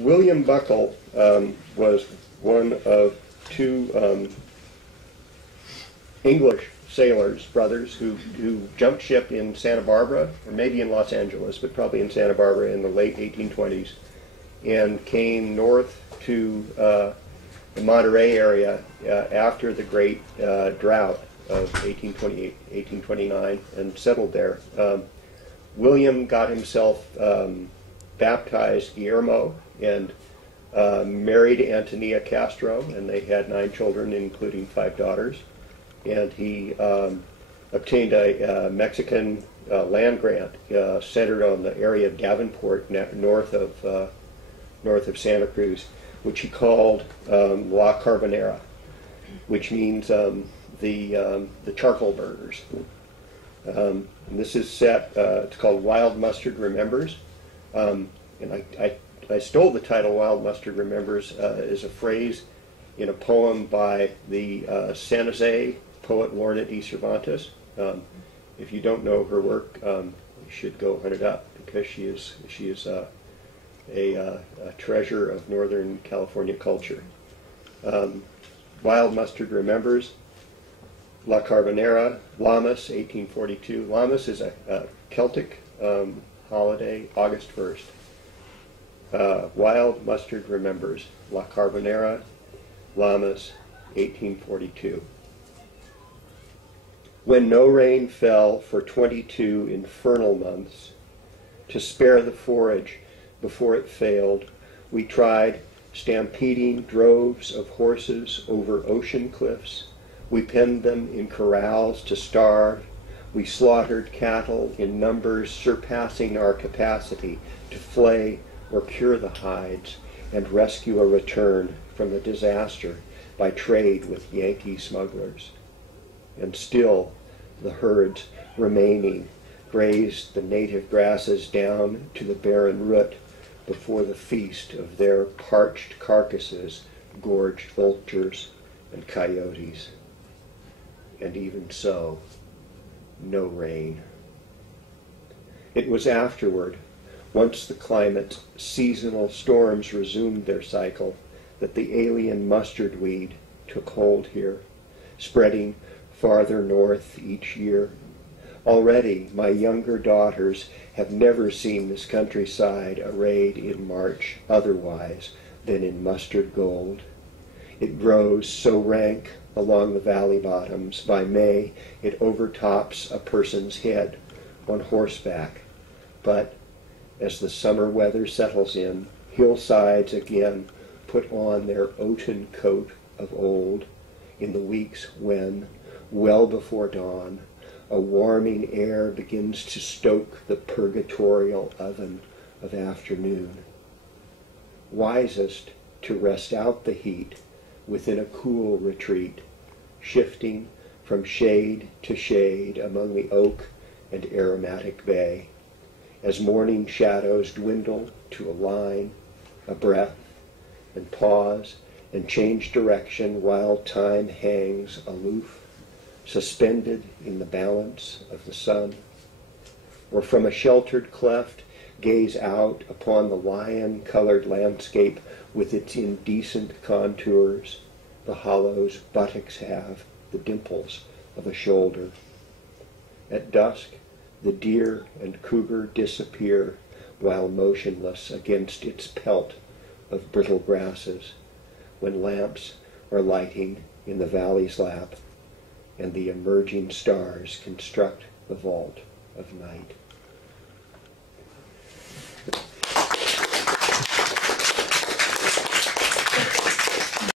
William Buckle was one of two English sailors, brothers, who jumped ship in Santa Barbara, or maybe in Los Angeles, but probably in Santa Barbara in the late 1820s, and came north to the Monterey area after the great drought of 1828, 1829, and settled there. William got himself baptized Guillermo and married Antonia Castro, and they had 9 children, including 5 daughters. And he obtained a Mexican land grant centered on the area of Davenport, north of Santa Cruz, which he called La Carbonera, which means the charcoal burners. And this is set. It's called Wild Mustard Remembers, and I stole the title Wild Mustard Remembers as a phrase in a poem by the San Jose poet Lorna D. Cervantes. If you don't know her work, you should go hunt it up, because she is a treasure of Northern California culture. Wild Mustard Remembers, La Carbonera, Lammas, 1842. Lammas is a Celtic holiday, August 1st. Wild Mustard Remembers, La Carbonera, Lammas, 1842. When no rain fell for 22 infernal months, to spare the forage before it failed, we tried stampeding droves of horses over ocean cliffs. We penned them in corrals to starve. We slaughtered cattle in numbers surpassing our capacity to flay or cure the hides and rescue a return from the disaster by trade with Yankee smugglers. And still the herds remaining grazed the native grasses down to the barren root before the feast of their parched carcasses gorged vultures and coyotes. And even so, no rain. It was afterward, once the climate's seasonal storms resumed their cycle, that the alien mustard weed took hold here, spreading farther north each year. Already my younger daughters have never seen this countryside arrayed in March otherwise than in mustard gold. It grows so rank along the valley bottoms, by May it overtops a person's head on horseback. But as the summer weather settles in, hillsides again put on their oaten coat of old in the weeks when, well before dawn, a warming air begins to stoke the purgatorial oven of afternoon. Wisest to rest out the heat within a cool retreat, shifting from shade to shade among the oak and aromatic bay, as morning shadows dwindle to a line, a breath, and pause, and change direction while time hangs aloof, suspended in the balance of the sun. Or from a sheltered cleft gaze out upon the lion-colored landscape with its indecent contours, the hollows buttocks have, the dimples of a shoulder. At dusk, the deer and cougar disappear while motionless against its pelt of brittle grasses, when lamps are lighting in the valley's lap and the emerging stars construct the vault of night.